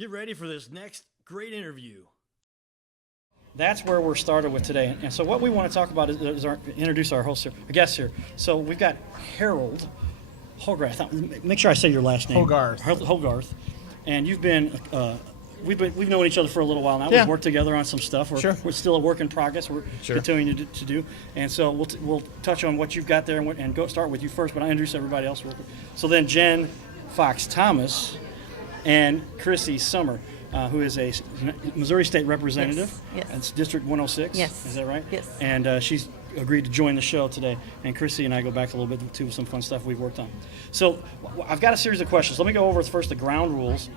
Get ready for this next great interview. That's where we're started with today. And so what we want to talk about is introduce our host here, our guest here. So we've got Harold Hogarth. Make sure I say your last name. Hogarth. And you've been, we've known each other for a little while now. Yeah. We've worked together on some stuff. We're still a work in progress. We're continuing to do. And so we'll touch on what you've got there and go start with you first, but I'll introduce everybody else real quick. So then Jen Fox Thomas and Chrissy Summer, who is a Missouri State representative. Yes. It's District 106. Yes. Is that right? Yes. And she's agreed to join the show today. And Chrissy and I go back a little bit to some fun stuff we've worked on. So I've got a series of questions. Let me go over first the ground rules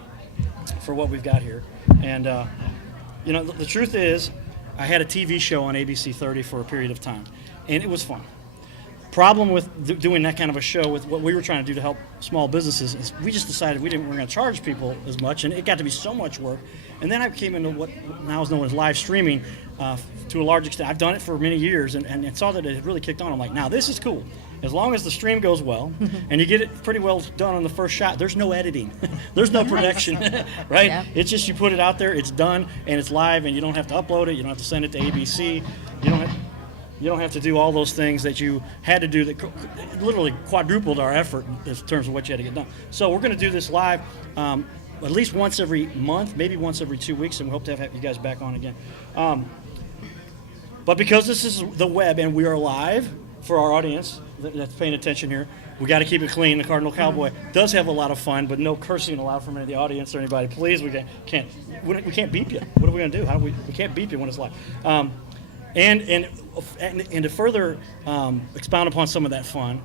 for what we've got here. And, the truth is, I had a TV show on ABC 30 for a period of time, and it was fun. Problem with doing that kind of a show with what we were trying to do to help small businesses is we just decided we weren't going to charge people as much, and it got to be so much work. And then I came into what now is known as live streaming to a large extent. I've done it for many years and saw that it had really kicked on. I'm like, now this is cool. As long as the stream goes well and you get it pretty well done on the first shot, there's no editing. There's no production, right? Yeah. It's just you put it out there, it's done, and it's live, and you don't have to upload it. You don't have to send it to ABC. You don't have to do all those things that you had to do that literally quadrupled our effort in terms of what you had to get done. So we're going to do this live at least once every month, maybe once every 2 weeks, and we hope to have you guys back on again. But because this is the web and we are live for our audience that's paying attention here, we got to keep it clean. The Cardinal Cowboy does have a lot of fun, but no cursing allowed from any of the audience or anybody. Please, we can't beep you. What are we going to do? We can't beep you when it's live. And to further expound upon some of that fun,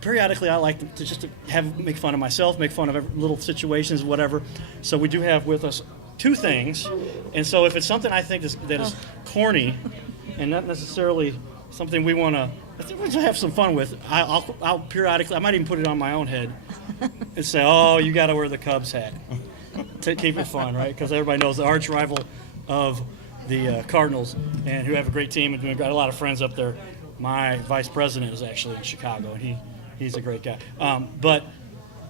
periodically I like to make fun of myself, make fun of every little situations, whatever. So we do have with us two things, and so if it's something I think that is corny and not necessarily something we want to have some fun with, I'll periodically, I might even put it on my own head and say, oh, you got to wear the Cubs hat to keep it fun, right? Because everybody knows the arch rival of the Cardinals, and who have a great team and doing got a lot of friends up there. My vice president is actually in Chicago, and he's a great guy. But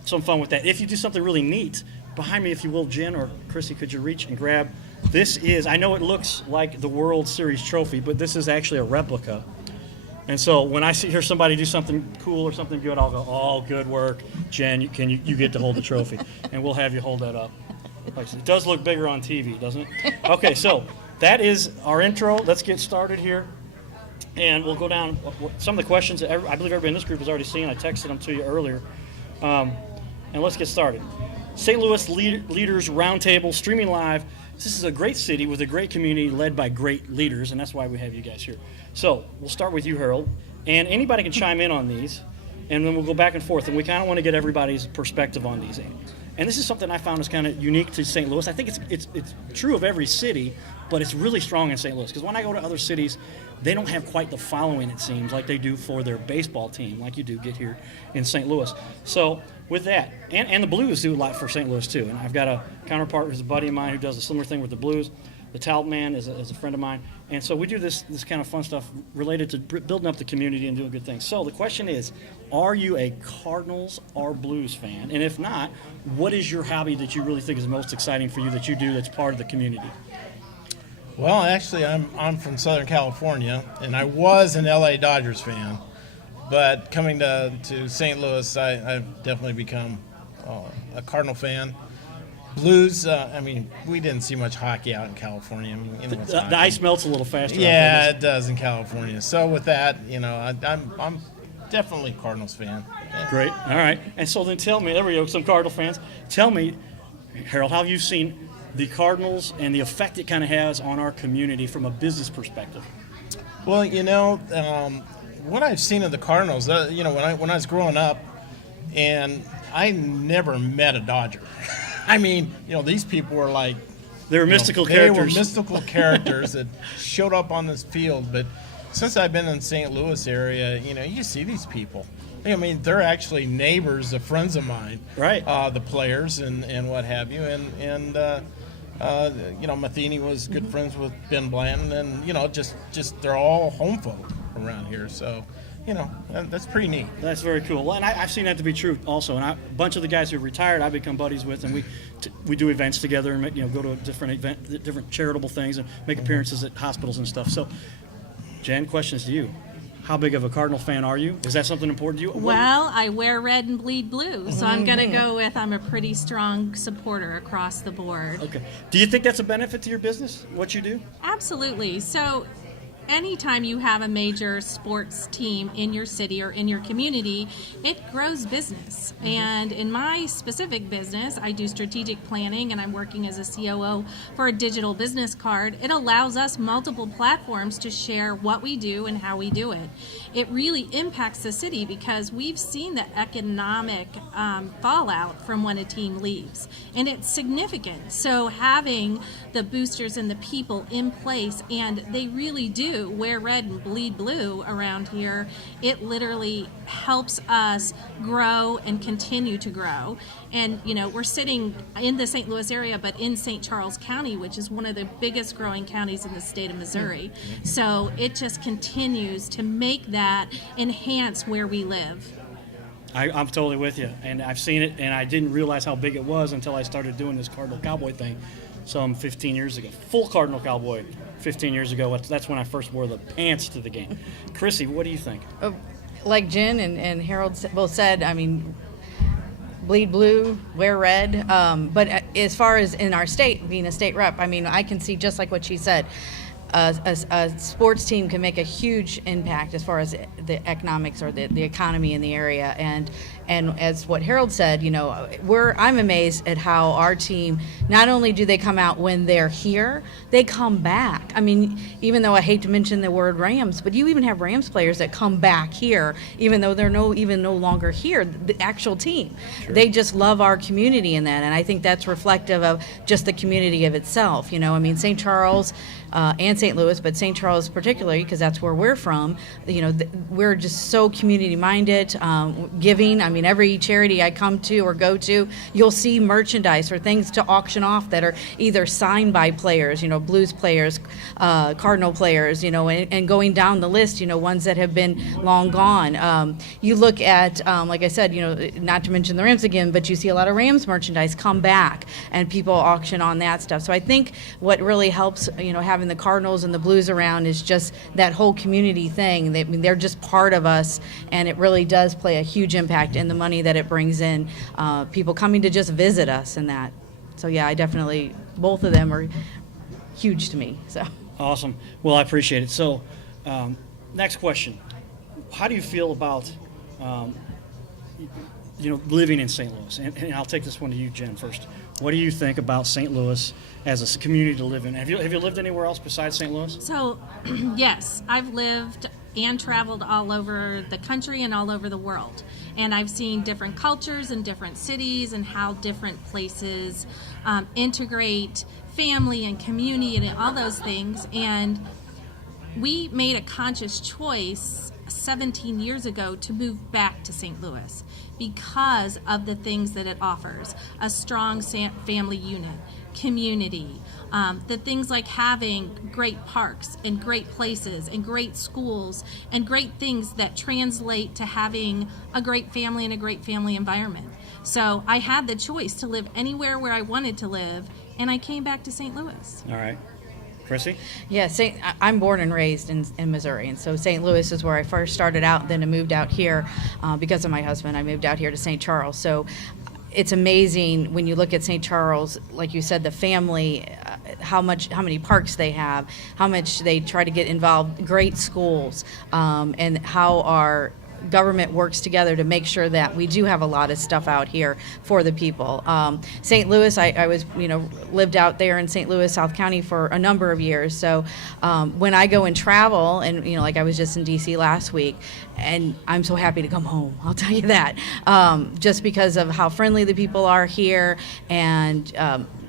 some fun with that. If you do something really neat, behind me, if you will, Jen or Chrissy, could you reach and grab? This is, I know it looks like the World Series trophy, but this is actually a replica. And so when I hear somebody do something cool or something good, I'll go, oh, good work, Jen, you get to hold the trophy. And we'll have you hold that up. It does look bigger on TV, doesn't it? Okay, so that is our intro. Let's get started here. And we'll go down some of the questions that I believe everybody in this group has already seen. I texted them to you earlier. And let's get started. St. Louis Leaders Roundtable, streaming live. This is a great city with a great community led by great leaders, and that's why we have you guys here. So we'll start with you, Harold. And anybody can chime in on these, and then we'll go back and forth. And we kind of want to get everybody's perspective on these. And this is something I found is kind of unique to St. Louis. I think it's true of every city, but it's really strong in St. Louis. Because when I go to other cities, they don't have quite the following, it seems, like they do for their baseball team, like you do get here in St. Louis. So with that, and the Blues do a lot for St. Louis too. And I've got a counterpart who's a buddy of mine who does a similar thing with the Blues. The Tout Man is a friend of mine. And so we do this kind of fun stuff related to building up the community and doing good things. So the question is, are you a Cardinals or Blues fan? And if not, what is your hobby that you really think is most exciting for you that you do that's part of the community? Well, actually, I'm from Southern California, and I was an LA Dodgers fan. But coming to St. Louis, I've definitely become a Cardinal fan. Blues, we didn't see much hockey out in California. The ice melts a little faster. Yeah, it does in California. So with that, I'm definitely a Cardinals fan. Yeah. Great. All right. And so then tell me, there we go, some Cardinal fans. Tell me, Harold, how you've seen the Cardinals and the effect it kind of has on our community from a business perspective. Well, what I've seen of the Cardinals, when I was growing up, and I never met a Dodger. These people were like... They were mystical characters. They were mystical characters that showed up on this field. But since I've been in the St. Louis area, you see these people. They're actually neighbors of friends of mine. Right. The players and what have you. And Matheny was good friends with Ben Blanton. And, just they're all home folk around here. So that's pretty neat. That's very cool. Well, and I've seen that to be true also. And a bunch of the guys who've retired, I've become buddies with, and we do events together and go to different charitable things and make appearances at hospitals and stuff. So, Jen, questions to you. How big of a Cardinal fan are you? Is that something important to you? Well, I wear red and bleed blue, so I'm going to go with I'm a pretty strong supporter across the board. Okay. Do you think that's a benefit to your business, what you do? Absolutely. So anytime you have a major sports team in your city or in your community, it grows business. And in my specific business, I do strategic planning and I'm working as a COO for a digital business card. It allows us multiple platforms to share what we do and how we do it. It really impacts the city because we've seen the economic fallout from when a team leaves, and it's significant. So having the boosters and the people in place, and they really do wear red and bleed blue around here, it literally helps us grow and continue to grow. And we're sitting in the St. Louis area, but in St. Charles County, which is one of the biggest growing counties in the state of Missouri. So it just continues to make that enhance where we live. I'm totally with you, and I've seen it, and I didn't realize how big it was until I started doing this Cardinal Cowboy thing some 15 years ago. Full Cardinal Cowboy 15 years ago. That's when I first wore the pants to the game. Chrissy, what do you think? Like Jen and Harold both said, I mean, bleed blue, wear red. But as far as in our state, being a state rep, I mean, I can see just like what she said. A sports team can make a huge impact as far as the economics or the economy in the area. And as what Harold said, I'm amazed at how our team, not only do they come out when they're here, they come back. I mean, even though I hate to mention the word Rams, but you even have Rams players that come back here, even though they're no longer here, the actual team. Sure. They just love our community in that. And I think that's reflective of just the community of itself. I mean, St. Charles, and St. Louis, but St. Charles particularly, because that's where we're from, we're just so community-minded, giving. I mean, every charity I come to or go to, you'll see merchandise or things to auction off that are either signed by players, Blues players, Cardinal players, and going down the list, ones that have been long gone. You look at, like I said, not to mention the Rams again, but you see a lot of Rams merchandise come back, and people auction on that stuff. So I think what really helps, having the Cardinals and the Blues around is just that whole community thing. They're just part of us, and it really does play a huge impact in the money that it brings in. People coming to just visit us and that. So yeah, I definitely, both of them are huge to me. So awesome. Well, I appreciate it. So, next question: how do you feel about living in St. Louis? And I'll take this one to you, Jen, first. What do you think about St. Louis as a community to live in? Have you lived anywhere else besides St. Louis? So, yes, I've lived and traveled all over the country and all over the world. And I've seen different cultures and different cities and how different places integrate family and community and all those things. And we made a conscious choice 17 years ago to move back to St. Louis because of the things that it offers. A strong family unit, community, the things like having great parks and great places and great schools and great things that translate to having a great family and a great family environment. So I had the choice to live anywhere where I wanted to live, and I came back to St. Louis. All right. Chrissy? Yeah, I'm born and raised in Missouri, and so St. Louis is where I first started out. Then I moved out here because of my husband. I moved out here to St. Charles. So it's amazing when you look at St. Charles, like you said, the family, how many parks they have, how much they try to get involved, great schools, and how our government works together to make sure that we do have a lot of stuff out here for the people. St. Louis, I was, lived out there in St. Louis, South County for a number of years. So when I go and travel, and like I was just in D.C. last week, and I'm so happy to come home, I'll tell you that, just because of how friendly the people are here, and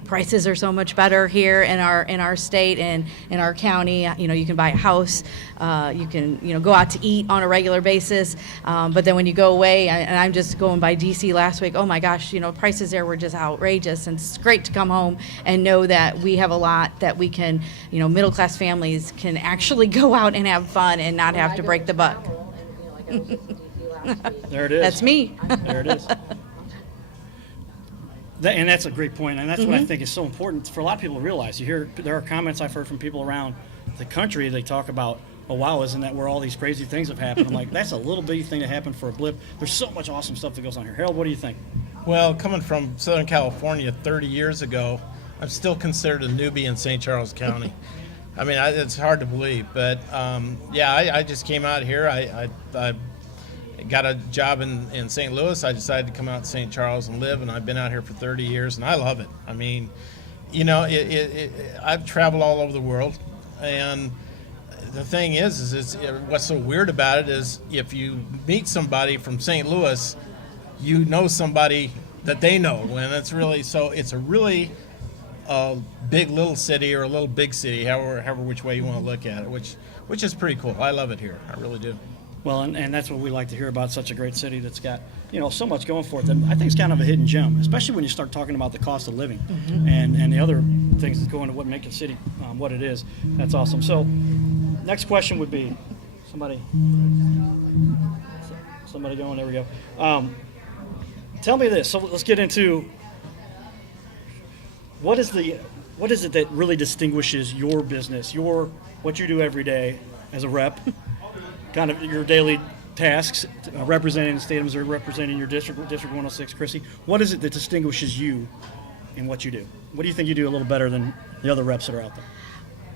prices are so much better here in our state and in our county. You can buy a house, you can go out to eat on a regular basis, but then when you go away, and I'm just going by DC last week, oh my gosh, prices there were just outrageous, and it's great to come home and know that we have a lot that we can, middle class families can actually go out and have fun and not have to break the buck. There it is. That's me. There it is. And that's a great point, and that's what I think is so important for a lot of people to realize. There are comments I've heard from people around the country. They talk about, oh wow, isn't that where all these crazy things have happened? I'm like, that's a little bitty thing that happened for a blip. There's so much awesome stuff that goes on here. Harold, what do you think? Well, coming from Southern California 30 years ago, I'm still considered a newbie in St. Charles County. I mean, it's hard to believe, but I just came out here. I got a job in St. Louis. I decided to come out to St. Charles and live, and I've been out here for 30 years, and I love it. I mean, I've traveled all over the world, and the thing is what's so weird about it is if you meet somebody from St. Louis, you know somebody that they know, and it's a really big little city or a little big city, however which way you want to look at it, which is pretty cool. I love it here. I really do. Well, and that's what we like to hear about such a great city that's got, so much going for it. That I think it's kind of a hidden gem, especially when you start talking about the cost of living and the other things that go into what make a city what it is. That's awesome. So, next question would be somebody going. There we go. Tell me this. So let's get into what is it that really distinguishes your business, what you do every day as a rep. Kind of your daily tasks, representing the state of Missouri, representing your district 106, Chrissy. What is it that distinguishes you in what you do? What do you think you do a little better than the other reps that are out there?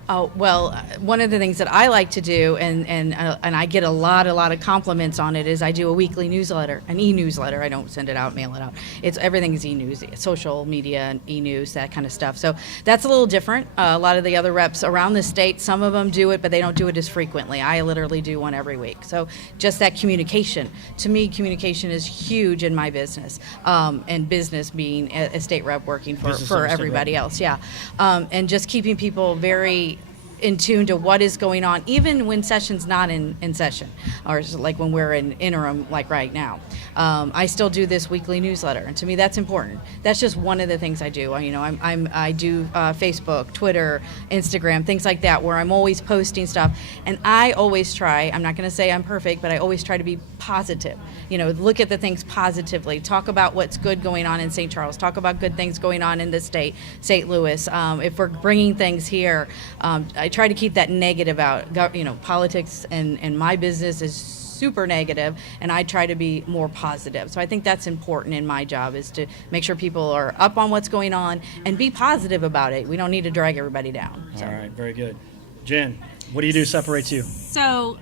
Oh, well, one of the things that I like to do, and I get a lot of compliments on it, is I do a weekly newsletter, an e-newsletter. I don't send it out, mail it out. Everything's e-news, social media, and e-news, that kind of stuff. So that's a little different. A lot of the other reps around the state, some of them do it, but they don't do it as frequently. I literally do one every week. So just that communication. To me, communication is huge in my business, and business being a state rep working for everybody else. Yeah, and just keeping people very in tune to what is going on, even when session's not in session, or like when we're in interim, like right now. I still do this weekly newsletter, and to me that's important. That's just one of the things I do. I do Facebook, Twitter, Instagram, things like that, where I'm always posting stuff, and I always try. I'm not going to say I'm perfect, but I always try to be positive. Look at the things positively. Talk about what's good going on in St. Charles. Talk about good things going on in the state, St. Louis. If we're bringing things here, I try to keep that negative out. Politics and my business is super negative, and I try to be more positive. So I think that's important in my job, is to make sure people are up on what's going on and be positive about it. We don't need to drag everybody down. So. All right, very good. Jen, what do you do separates you? So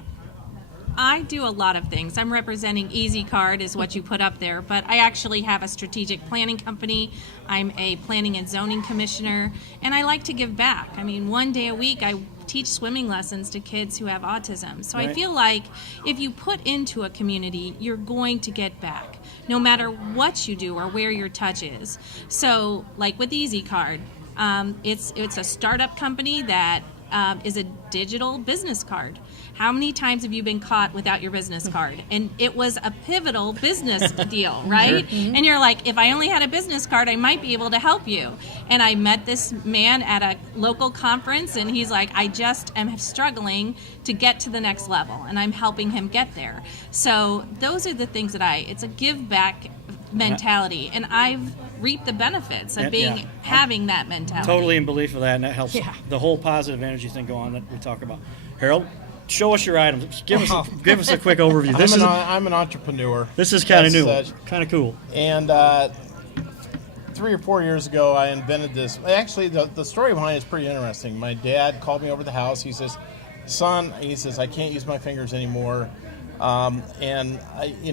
I do a lot of things. I'm representing Easy Card is what you put up there, but I actually have a strategic planning company. I'm a planning and zoning commissioner, and I like to give back. I mean, one day a week I teach swimming lessons to kids who have autism. So right. I feel like if you put into a community, you're going to get back, no matter what you do or where your touch is. So like with Easy Card, it's a startup company that is a digital business card. How many times have you been caught without your business card? And it was a pivotal business deal, right? Mm-hmm. And you're like, if I only had a business card, I might be able to help you. And I met this man at a local conference, and he's like, I just am struggling to get to the next level, and I'm helping him get there. So those are the things that it's a give back mentality, and I've reaped the benefits of having that mentality. Totally in belief of that, and that helps the whole positive energy thing go on that we talk about. Harold, show us your items. Give us a quick overview. I'm an entrepreneur. This is kind of new, kind of cool. And 3 or 4 years ago, I invented this. Actually, the story behind it is pretty interesting. My dad called me over to the house. He says, "Son," he says, "I can't use my fingers anymore. And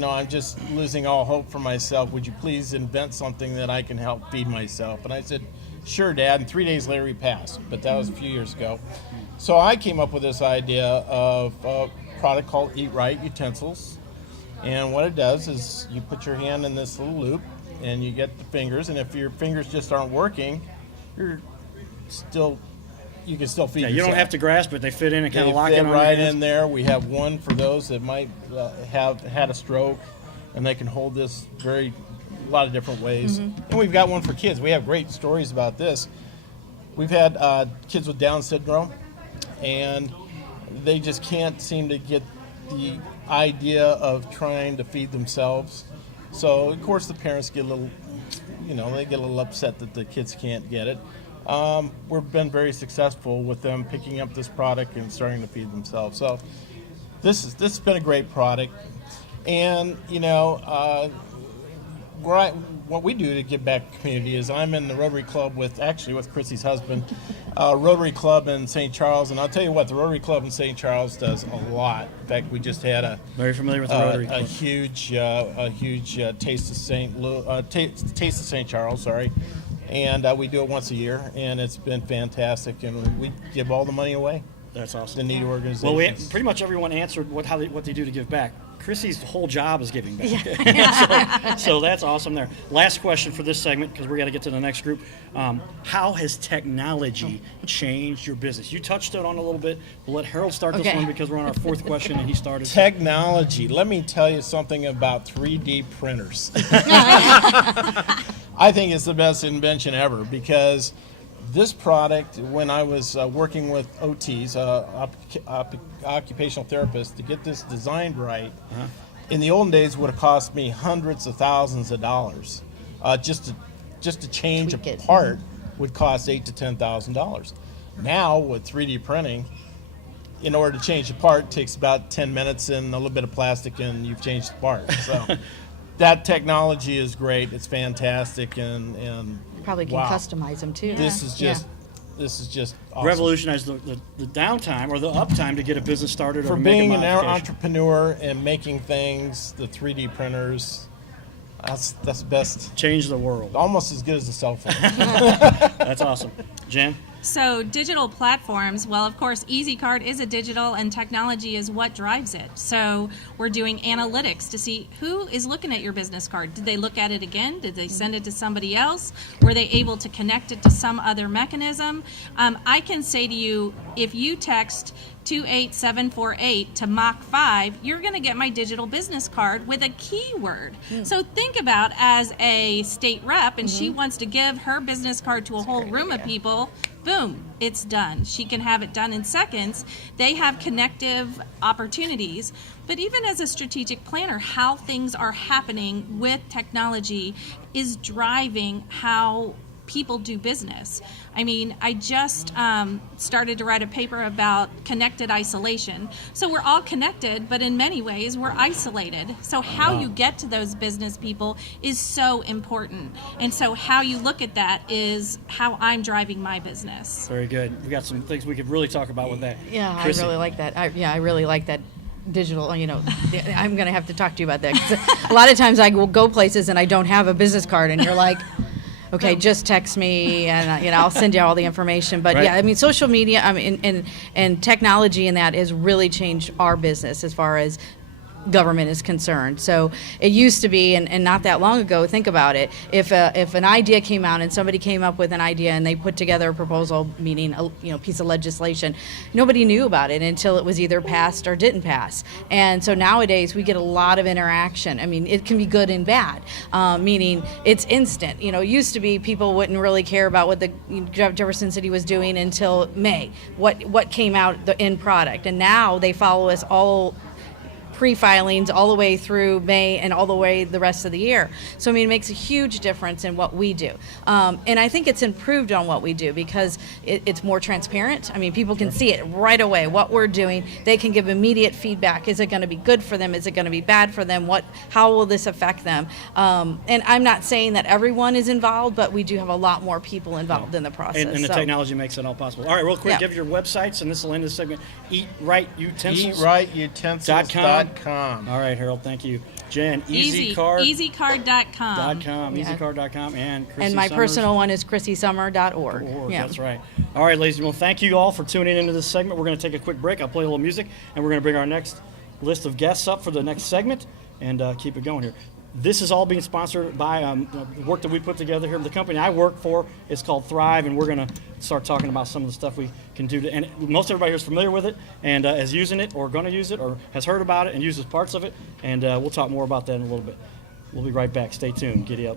I'm just losing all hope for myself. Would you please invent something that I can help feed myself?" And I said, "Sure, Dad." And 3 days later, he passed. But that was a few years ago. So I came up with this idea of a product called Right Utensils. And what it does is you put your hand in this little loop, and you get the fingers. And if your fingers just aren't working, you can still feed yourself. You don't have to grasp it. They fit in and kind of lock in on right in there. We have one for those that might have had a stroke, and they can hold this a lot of different ways. Mm-hmm. And we've got one for kids. We have great stories about this. We've had kids with Down syndrome, and they just can't seem to get the idea of trying to feed themselves. So, of course, the parents get a little, they get a little upset that the kids can't get it. We've been very successful with them picking up this product and starting to feed themselves. So this has been a great product. And, what we do to give back to the community is I'm in the Rotary Club with Chrissy's husband, Rotary Club in St. Charles. And I'll tell you what, the Rotary Club in St. Charles does a lot. In fact, we just had very familiar with the Rotary Club. a huge Taste of St. Charles, sorry. And we do it once a year, and it's been fantastic. And we give all the money away. That's awesome. The needy organizations. Well, pretty much everyone answered what they do to give back. Chrissy's whole job is giving back. So that's awesome there. Last question for this segment, because we got to get to the next group. How has technology changed your business? You touched it on a little bit. We'll let Harold start this one because we're on our fourth question and he started. Technology. Let me tell you something about 3D printers. I think it's the best invention ever because this product, when I was working with OTs, occupational therapists, to get this designed right, in the olden days would have cost me hundreds of thousands of dollars. Just to change a part would cost $8,000 to $10,000. Now with 3D printing, in order to change the part, it takes about 10 minutes and a little bit of plastic, and you've changed the part. So that technology is great. It's fantastic, and Probably can customize them too. This is just awesome. Revolutionize the downtime or the uptime to get a business started. For or make being a an modification. entrepreneur and making things, the 3D printers, that's the best. Change the world. Almost as good as a cell phone. That's awesome. Jen? So digital platforms, well, of course, EasyCard is a digital, and technology is what drives it. So we're doing analytics to see who is looking at your business card. Did they look at it again? Did they send it to somebody else? Were they able to connect it to some other mechanism? I can say to you, if you text 28748 to Mach 5, you're going to get my digital business card with a keyword. So think about, as a state rep, and she wants to give her business card to a whole room of people, boom, it's done. She can have it done in seconds. They have connective opportunities. But even as a strategic planner, how things are happening with technology is driving how people do business. I mean, I just started to write a paper about connected isolation. So we're all connected, but in many ways we're isolated. So how you get to those business people is so important. And so how you look at that is how I'm driving my business. Very good. We got some things we could really talk about with that. Yeah, Chrissy? I really like that. I really like that digital, I'm going to have to talk to you about that. 'Cause a lot of times I will go places and I don't have a business card, and you're like, okay, just text me, and I'll send you all the information. But Right. yeah, I mean, social media, and technology in that has really changed our business as far as government is concerned. So it used to be, and not that long ago, think about it, if an idea came out and somebody came up with an idea and they put together a proposal, meaning a piece of legislation, nobody knew about it until it was either passed or didn't pass. And so nowadays we get a lot of interaction. I mean, it can be good and bad, meaning it's instant. It used to be people wouldn't really care about what the Jefferson City was doing until May, what came out, the end product. And now they follow us all pre-filings all the way through May and all the way the rest of the year. So, I mean, it makes a huge difference in what we do. And I think it's improved on what we do because it's more transparent. I mean, people can see it right away, what we're doing. They can give immediate feedback. Is it going to be good for them? Is it going to be bad for them? How will this affect them? And I'm not saying that everyone is involved, but we do have a lot more people involved in the process. And the technology makes it all possible. All right, real quick, give your websites, and this will end the segment. Eat Right Utensils. EatRightUtensils.com. All right, Harold, thank you. Jen, EasyCard.com. EasyCard.com, and Chrissy And my Summers. personal one is chrissysummer.org. Yeah. That's right. All right, ladies and gentlemen, thank you all for tuning into this segment. We're going to take a quick break. I'll play a little music, and we're going to bring our next list of guests up for the next segment and keep it going here. This is all being sponsored by the work that we put together here. The company I work for is called Thrive, and we're going to start talking about some of the stuff we can do. And most everybody here is familiar with it and is using it or going to use it or has heard about it and uses parts of it. And we'll talk more about that in a little bit. We'll be right back. Stay tuned. Giddy up.